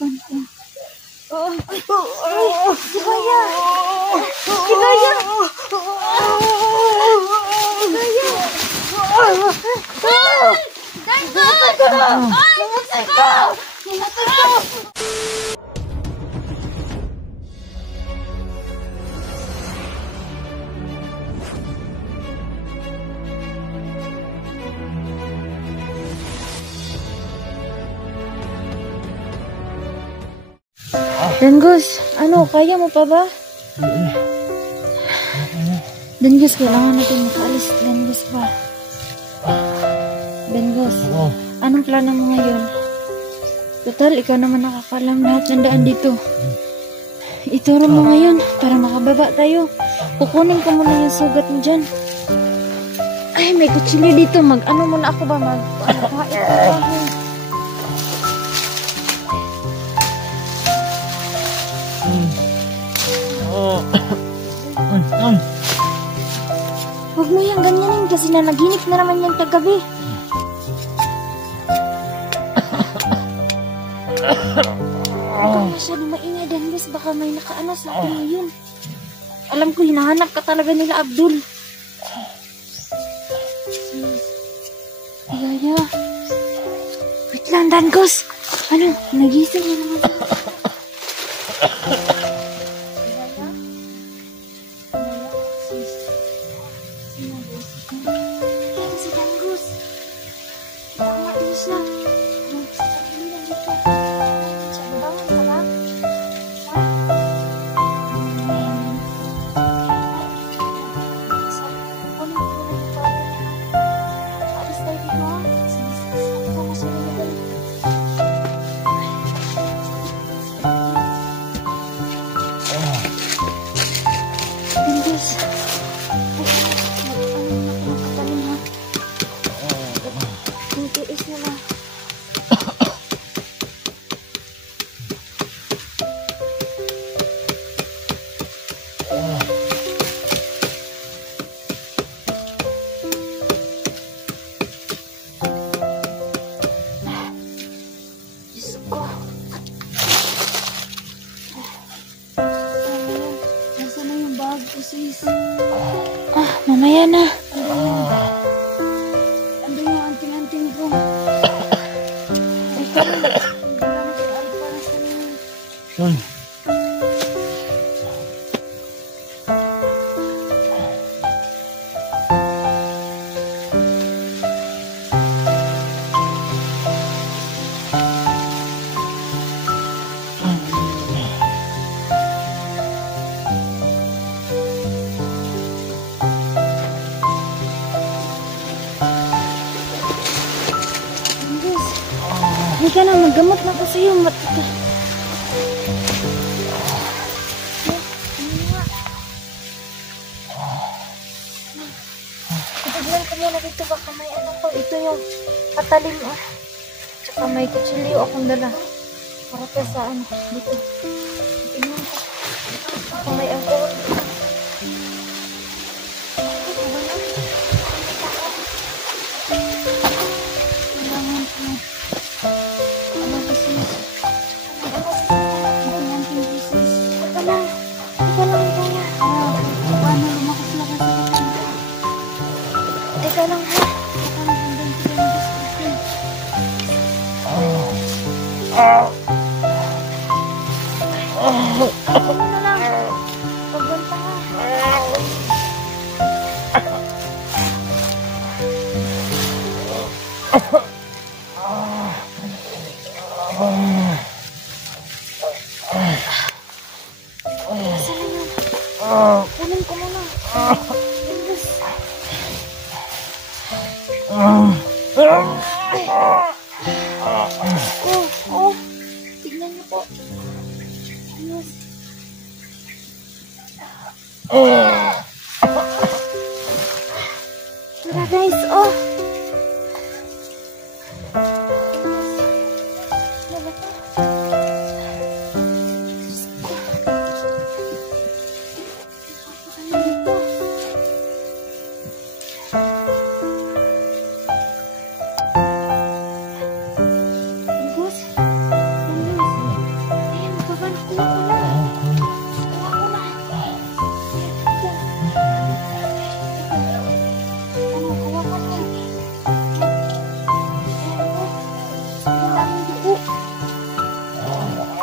Oh, ay, si Gaya! Si Gaya! Dengus, ano, kaya mo pa ba? Dengus, kailangan natin makaalis. Dengus ba? Dengus, anong plano mo ngayon? Total, ikaw naman nakakalam lahat ng daan dito. Ituro mo ngayon para makababa tayo. Kukunin ko muna yung sugat mo dyan. Ay, may kutsilyo dito. Mag-ano muna ako ba? Mag-kain ako. Huwag mo yung ganyanin kasi nanaginip na naman yung kagabi. Huwag masyado maingay, Dengus. Baka may nakaano sa akin ngayon. Alam ko, hinahanap ka talaga nila, Abdul. Gaya. Wait lang, Dengus. Ano? Nagising na naman sila. Mamaya na. Andun yung anting-anting ko. Ito na. Hindi ka na, maggamot na ko sa'yo. Tignan ko muna dito, baka may ano ko. Ito yung patalim. Tsaka may kutsilyo akong dala. Para ka sa ano, dito. Tignan ko. Baka may alcohol. Teka lang ha. Ako na lang. Pagbanta ha. Kunin ko muna. Oh, tignan niyo po. Ayos. Tara guys, oh.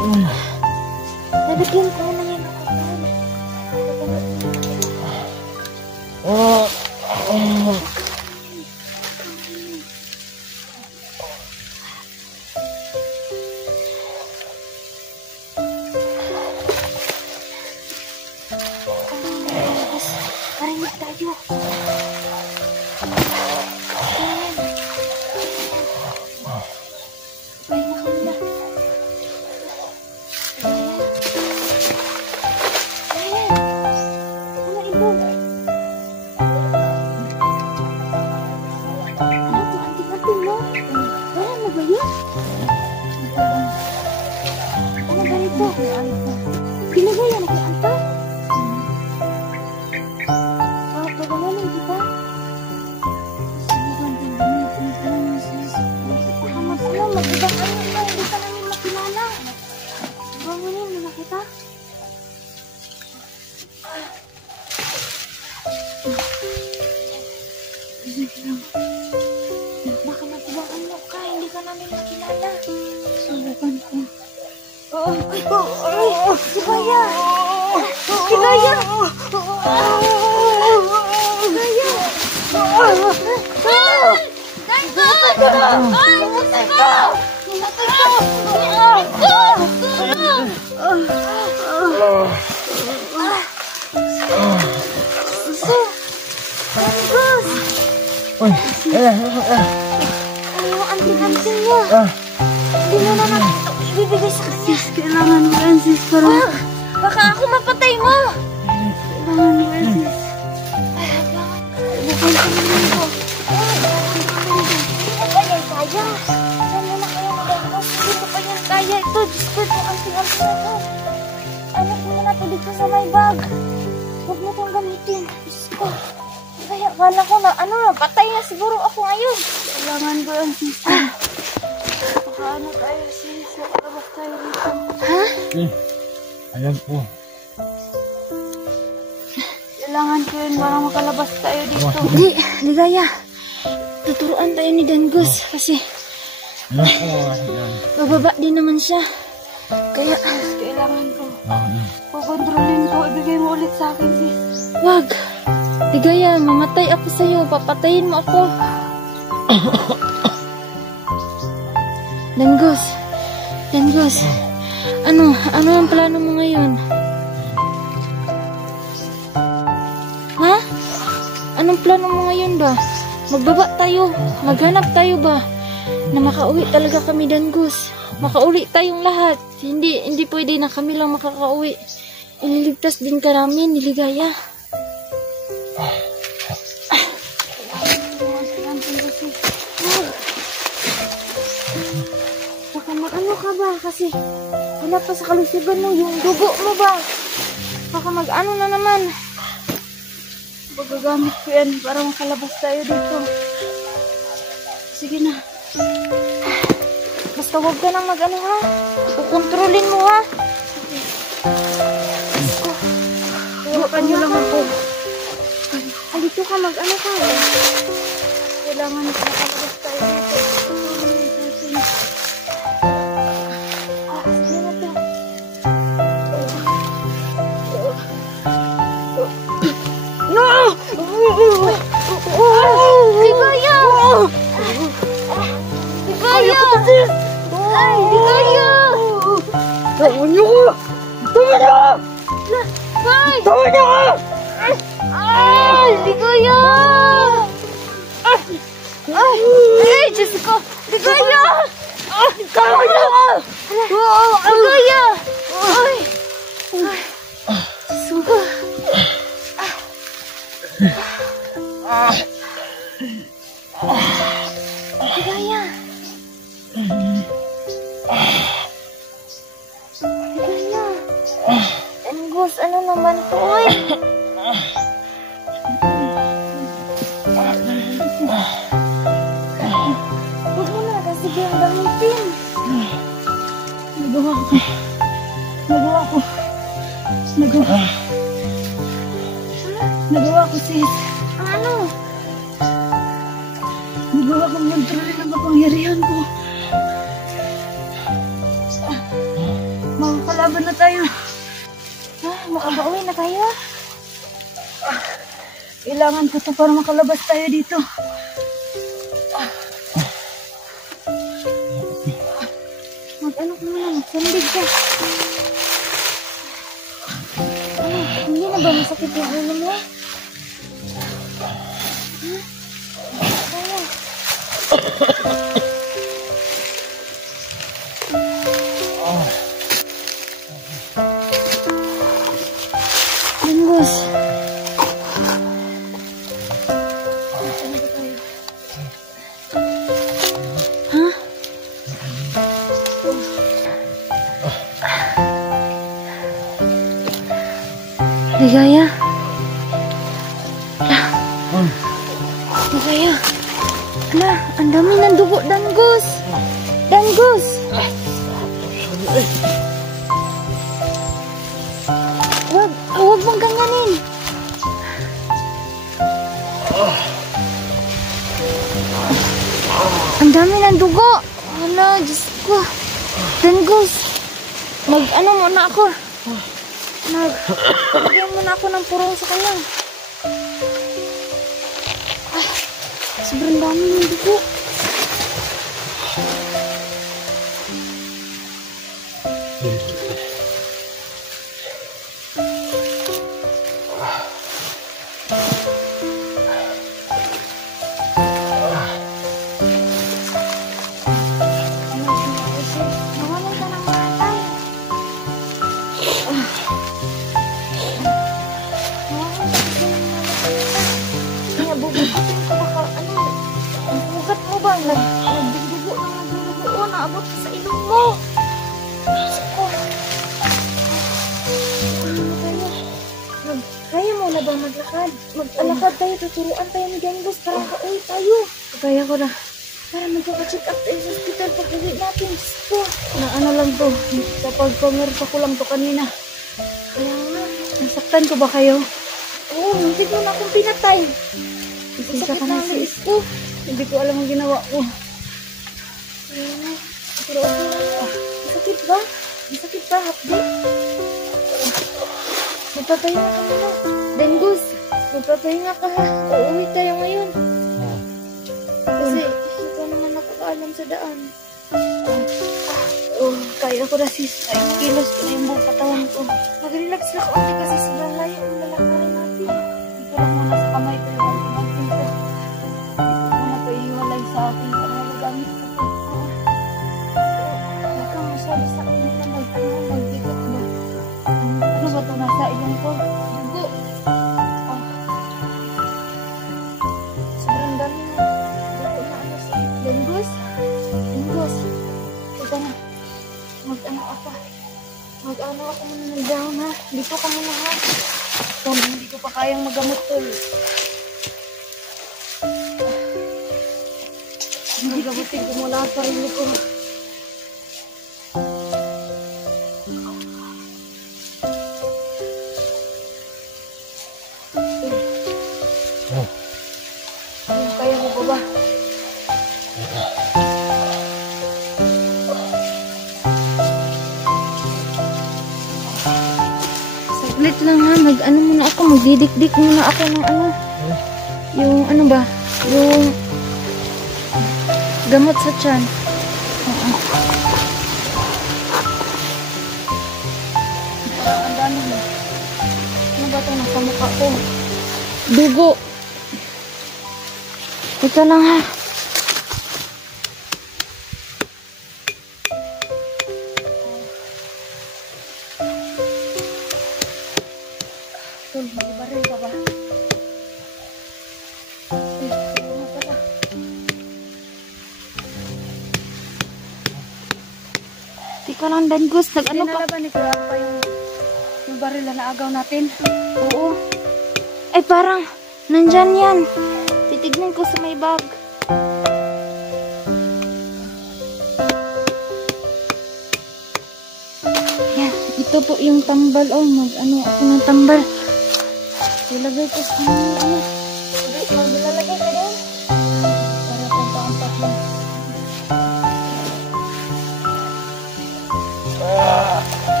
Lalagyan ko na yan ako. Marinig tayo. Pahinga ka muna. Ayan. Ano ito? Ano ito? Anting-anting mo? Ayan, ano ba yun? Ano ba ito? Pinagay yan, nakianta? Pagawalin kita? Mag-ibang ano ba? Hindi ka namin makilala. Pagawalin mo na kita? Baka mag-ibang ano ka? Hindi ka namin makilala. Subukan ko. Si Gaya! Si Gaya! Anting-anting niya. Hindi mo na natin ito ibibigay sa kanya. Kailangan mo, Francis, para... Baka ako mapatay mo. Kailangan mo, Francis. Bukan ka naman ko. Hindi mo pa yan kaya. Saan mo na kayo magagawa? Hindi mo pa yan kaya. Ito, Diyos ko, ito anting-anting na ito. Ano po na ito dito sa my bag? Huwag mo itong gamitin. Diyos ko. Kaya kala ko na, patay na siguro ako ngayon. Kailangan ko yan, sis. Paano tayo, sis? Makalabas tayo dito. Ha? Ayan po. Kailangan ko yun para makalabas tayo dito. Hindi, Ligaya. Tuturuan tayo ni Dangus kasi Ayan po. Ayan. bababa din naman siya. Kaya, kailangan ko. Kukontrolin ko. Ibigay mo ulit sa akin, sis. Wag. Ligaya, mamatay ako sa'yo. Papatayin mo ako. Dangus. Dangus. Ano ang plano mo ngayon? Ha? Anong plano mo ngayon ba? Magbaba tayo. Maghanap tayo ba? Na makauwi talaga kami, Dangus. Makauwi tayong lahat. Hindi pwede na kami lang makakauwi. Iniligtas din ka namin, Ligaya. Baka mag-ano ka ba? Kasi wala pa sa kalusugan mo yung dugo mo ba? Baka mag-ano na naman. Magagamit ko yan para makalabas tayo dito. Sige na. Basta huwag ka nang mag-ano ha. Kukontrolin mo ha. Sige. Huwag nyo lang ako. Dito ka mag-ano ka. Kailangan makalabas tayo dito. Sige na to. No! Ligaya! Ligaya! Ay, Ligaya! Tawag niyo ko! Tawag niyo ko! Ay! Tawag niyo ko! Ay! Ligaya! Ay! Diyos ko! Ligaya! Tawag niyo ko! Ligaya! Ay! Diyos ko! Ligaya! Ligaya! Angus, ano naman to? Uy! Huwag mo na kasi yung gamitin. Nagawa ko. Nagawa ko, sis. Ano? Nagawa kong kontrolin ang kapangyarihan ko. Makakalaban na tayo. Makabauwi na tayo. Kailangan ko to para makalabas tayo dito. Mag-ano ka muna, magsandig ka. Hindi na ba masakit yung ulo mo? Angus. Hah? Ligaya. Ligaya. Ala, ang dami ng dugo, Dangus. Dangus. Huwag mong ganyanin. Ang dami ng dugo. Ala, Diyos ko. Dangus. Mag-ano muna ako. Lagyan muna ako ng purong sa kanya. Ay, sobrang dami ng dugo. Nagdugo na naabot sa ilong mo. Kaya mo na ba maglakad? Mag-alakad tayo, tuturuan tayo ni Dangus para makauwi tayo. Kaya ko na. Para magpapacheck up tayo sa hospital pag uwi natin. Na ano lang to, kapag pumirta ko lang to kanina. Kaya nga, nasaktan ko ba kayo? Oo, hindi ko na akong pinatay. Isa ka na sa isko. Hindi ko alam ang ginawa ko. Pero okay lang. Masakit ba? Masakit ba, Hapdi? Magpapahinga ka muna. Dangus, magpapahinga ka ha. Uuwi tayo ngayon. Kasi ikaw naman nakakaalam sa daan. Kaya ko na sis. Ay, kilos ko na yung buong katawan ko. Mag-relax lang konti kasi sobrang layo ang lalakarin natin. Dito lang muna sa kamay ko yung pagkamantin ko. Iiwalay sa akin para magagamit ko po. Huwag kang masabi sa akin na magbigat ba? Ano ba ito nasa ilong ko? Dugo. Sobrang dami na dugo na ano sa Dangus. Dangus. Ito na. Mag-ano ako. Mag-ano ako muna ng down ha. Dito ka muna ha. Hindi ko pa kayang magamot to. Hindi gabutin ko mula ang sarili ko. Kaya mo pa ba? Saglit lang ha. Mag-ano muna ako. Magdidikdik muna ako ng ano. Yung ano ba? Yung gamot sa tiyan. Ang dami mo. Ano ba ito nasa mukha ko? Dugo. Ito lang ha. May baril ka ba? Tika lang, Dangus. Nag-ano pa? Dinala ba ni Kuya pa yung baril na naagaw natin? Oo. Ay, parang nandyan yan. Titignan ko sa may bag. Yan. Ito po yung tambal. Oh, mag-ano ako ng tambal. Ilagay ko sa ano. Maglalagay ka doon. Para pampaampak lang.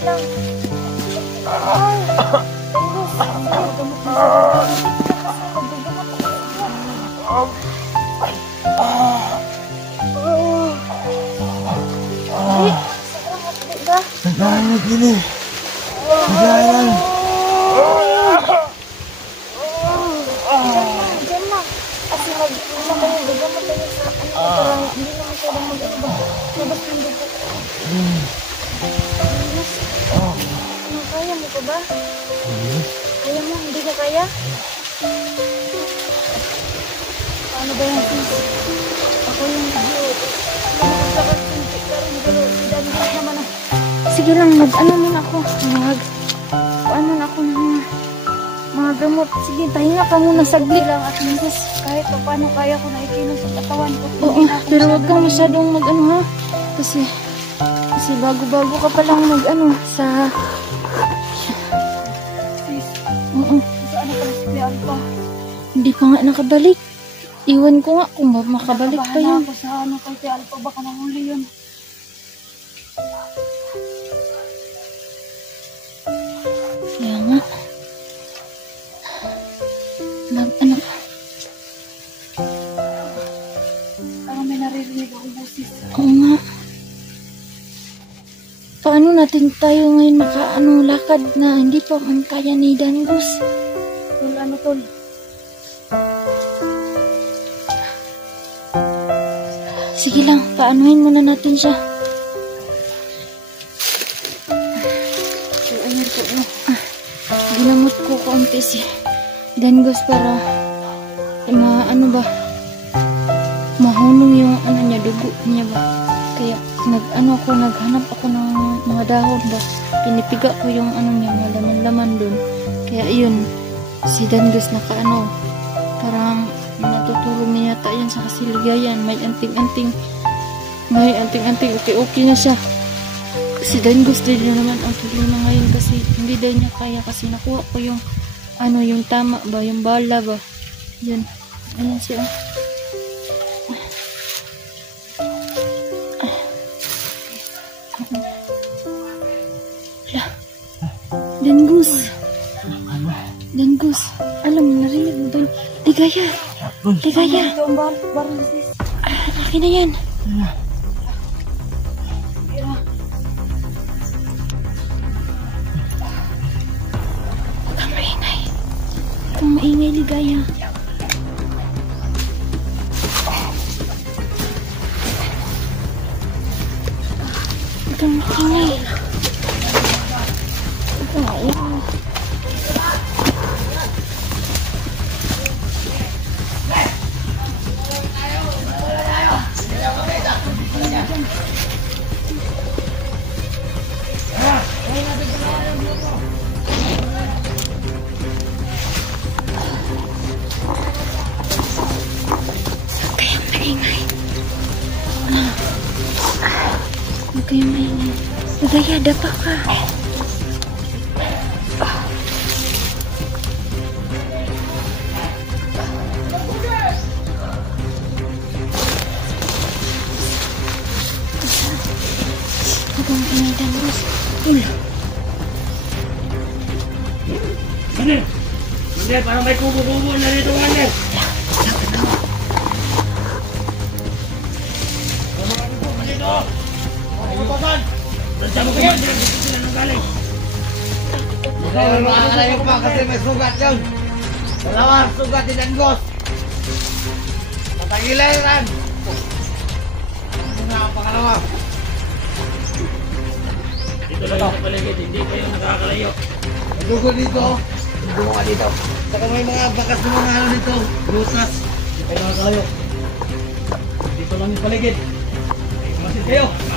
lang. Ay! Danggos! Gamot na Nagkain na gini. Nagkain na. Diyan na. Kasi gagamot tayo sa parang hindi na masyadong mag-ano ba. Labas yung dugo. Kaya mo pa ba? Kaya mo? Hindi ka kaya? Paano ba yung sis? Ako yung video. Sige lang, mag-ano muna ako. Paano na ako ng mga gamot. Sige, pahinga ka muna saglit lang at minsan kahit pa paano kaya ko na ikilos sa katawan ko. Oo, pero wag kang masyadong mag-ano ha. Kasi bago-bago ka pa lang mag-ano sa... Oo. Saan na pala si Kuya Alpha? Hindi pa nga nakabalik. Iwan ko nga kung makabalik pa yun. Ako sa ano kay Kuya Alpha, baka mahuli yun. Kaya nga. Ano ka? Parang may naririnig akong busis. Oo nga. Paano natin tayo ngayon lakad na hindi pa man kaya ni Danggos? Tol, ano tol? Sige lang, paanohin muna natin siya. So, ayun po. Ginamot ko konti si Danggos para mahunong yung niya, dugo niya ba. Kaya naghanap ako ng mga dahon ba. Pinipiga ko yung niya, mga laman-laman dun. Kaya yun, si Danggos parang natutulog niya yata yan sa kasiligayan. May anting-anting. Okay na siya. Si Danggos din naman ang problema ngayon kasi hindi daw niya kaya kasi nakuha ko yung yung tama ba, yung bala ba. Yan. Ayan siya. Danggos. Alam mo, narinig mo ba yun? Ligaya. Laki na yan. Huwag kang maingay. Ligaya. Huwag kang maingay. Ligaya, dapa ka. Huwag ingay, Danggos. Hindi, parang may kubo-kubo na rito nga. Makakalayo pa kasi may sugat yun. Dalawang sugat ni Danggos. Patagilan. Ano nga ang pangalawa? Dito lang yung paligid, hindi kayo nakakalayo. Dugo dito. Dugo ka dito. Saka may mga bakas na mga dito. Brutas. Hindi kayo nakakalayo. Dito lang yung paligid. Masin kayo.